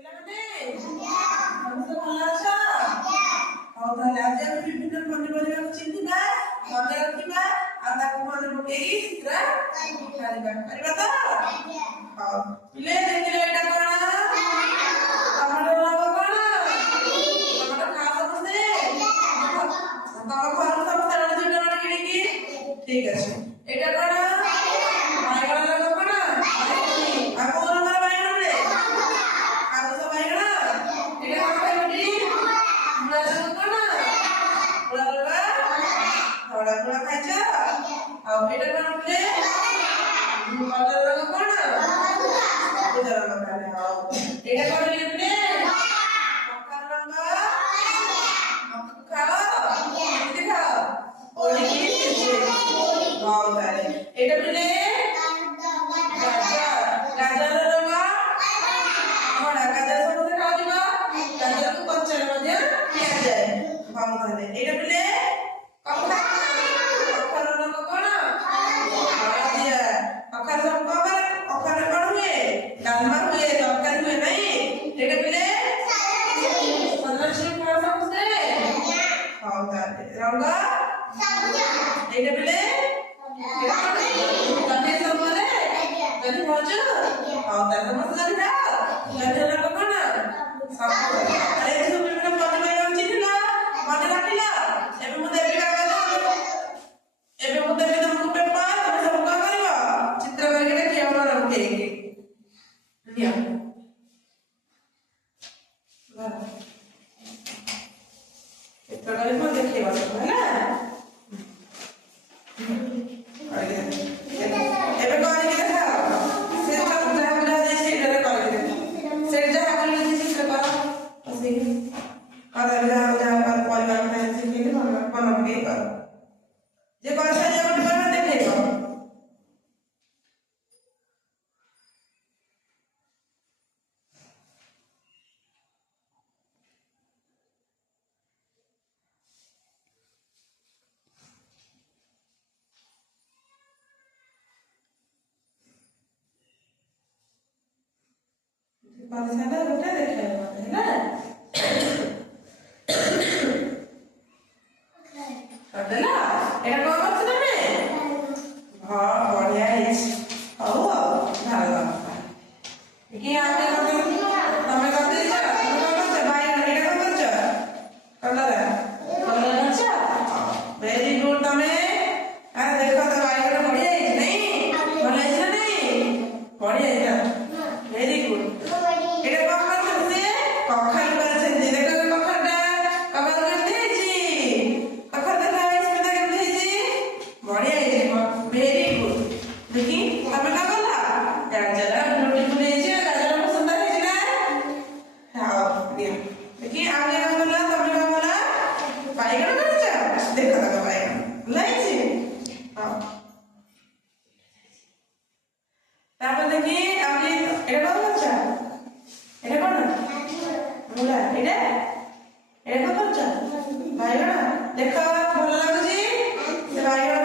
ସମସ୍ତେ ଭଲ ଅଛ? ହଉ ତାହେଲେ ଆଜି ଆମେ ବିଭିନ୍ନ ପନିପରିବାକୁ ଚିହ୍ନିବା, ମନେ ରଖିବା ଆଉ ତାକୁ ମନେ ପକେଇକି ଚିତ୍ର କରିବା ତ? ହଉ ପିଲେ ଦେଖିଲେ ଏଇଟା କଣ? ଟମାଟୋ ରଙ୍ଗ କଣ? ଟମାଟୋ ଖାଅ ସମସ୍ତେ? ତମ ଘରକୁ ସମସ୍ତେ ଆଣୁଛ ଟମାଟୋ କିଣିକି? ଠିକ ଅଛି। ଏଇଟା କଣ? ବାଇଗଣ ରଙ୍ଗ କଣ? ଆଉ କୋଉ ରଙ୍ଗର ବାଇଗଣ ମିଳେ? ଆଉଷ ବାଇଗଣ? ଏଇଟା କଣ ଖାଇବି? ମୂଳା ରଙ୍ଗ କଣ? ମୂଳା ରଙ୍ଗ ଧଳା ମୂଳା ଖାଇଛ? ଆଉ ଏଇଟା କଣ ପିଲେ? କଲରା ରଙ୍ଗ କଣ? ସବୁଜ ରଙ୍ଗ ଖାଇଲେ। ହଉ ଏଇଟା କଣ ପିଲେ? କଖାରୁ ରଙ୍ଗ ମକାକୁ ଖାଅ? କେମିତି ଖାଅ? ପୋଡ଼ିକି ହଉ ତାହେଲେ ଏଇଟା ପିଲେ? ଗାଜର ରଙ୍ଗ କଣ? ଗାଜର ସମସ୍ତେ ଖାଉଥିବ? ଗାଜରକୁ କଞ୍ଚାରେ ମଧ୍ୟ ଖିଆଯାଏ। ହଉ ତାହେଲେ ଏଇଟା ପିଲେ? କଖାରୁ ରଙ୍ଗ କଣ? ହଳଦିଆ। କଖାରୁ ସବୁ କଣ କରେ? କଖାରୁ କଣ ହୁଏ? ଡାଲମା ହୁଏ, ତରକାରୀ ହୁଏ, ନାଇଁ? ଏଇଟା ପିଲେ? ସଜନା ଛୁଇଁ ଖାଅ ସମସ୍ତେ? ହଉ ତାହେଲେ ରଙ୍ଗ ଏଇଟା ପିଲେ? ଜହ୍ନି ସମୟରେ ଜହ୍ନି ଖାଉଛ? ହଉ ତାହେଲେ ସମସ୍ତେ ଜହ୍ନି ଖାଅ? ଜହ୍ନି ରଙ୍ଗ କଣ? ସବୁଜ। ଏମିତି ସବୁ ବିଭିନ୍ନ ପନିପରିବାକୁ ଚିହ୍ନିଲ, ମନେ ରଖିଲ। ଏବେ ମୁଁ ଦେବି ତମକୁ ପେପର, ତମେ ସବୁ କଣ କରିବ? ଚିତ୍ର କରିକି ଲେଖିବ ମନେ ପକେଇକି। ନିଅ ଚିତ୍ର କରି ମତେ ଦେଖେଇବ ସବୁ ହେଲା। ଏବେ କରିକି ଦେଖାଅ। ସେ ଯାହା ବୁଝା ଦେଇଛି ସେଇଟାରେ କରିକି ଦେଖାଅ। ସେଠି ଯାହା କରିକି ଚିତ୍ର କର ବସିକି। ଯାହା ପରିବାର ଶିଖେଇଲି ମନେ ପକେଇ କର। ଯେ କରିସାରିବା ଗୋଟେ କରିବ ଦେଖେଇବ। କରିସାରିଲା ଗୋଟେ ଦେଖେଇବ ହେଲା। କରିଦେଲ? ଏଇଟା କଣ କରୁଛ ତମେ? ହଁ ବଢିଆ ହେଇଛି। ହଉ ଆଉ ଭଲ। କି ଆଉ ତମେ କରିଦେଇଛ? ତମେ କଣ କରୁଛ? ବାଇଗଣ ଏଇଟା କଣ କରୁଛ? କଲରା କରିଛ? Very good. ତମେ ଦେଖ ତ ବାଇଗଣ ବଢିଆ ହେଇଛି ନାଇଁ? ଭଲ ହେଇଛି ନା ନାଇଁ? ବଢିଆ ହେଇଛି। Very good. ଏଇଟା କଣ କରୁଛନ୍ତି? କଖାରୁ କରିଛନ୍ତି। ଦେଖ କଖାରୁଟା କଖାରୁ କେମିତି ହେଇଛି? କଖାରୁ ଦେଖ ସ୍ମିତା କେମିତି ହେଇଛି? ବଢିଆ ହେଇଛି। Very good. ଦେଖି ତମେ କଣ କଲ? ଗାଜର ବ୍ୟୁଟିଫୁଲ ହେଇଛି। ଗାଜର ବହୁତ ସୁନ୍ଦର ହେଇଛି ନା? ହଉ ନିଅ। ଦେଖି ଆଉ କଣ କଲ? ତମେ କଣ କଲ? ବାଇଗଣ କରିଛ? ଦେଖ ତମ ବାଇଗଣ ଭଲ ହେଇଛି। ହଉ ତାପରେ ଦେଖି ଆଉ ଏଇଟା କଣ କରୁଛ? ଏଇଟା କଣ? ମୂଳା। ଏଇଟା କଣ କରୁଛ? ବାଇଗଣ। ଦେଖ ଭଲ ଲାଗୁଛି ସେ ବାଇଗଣ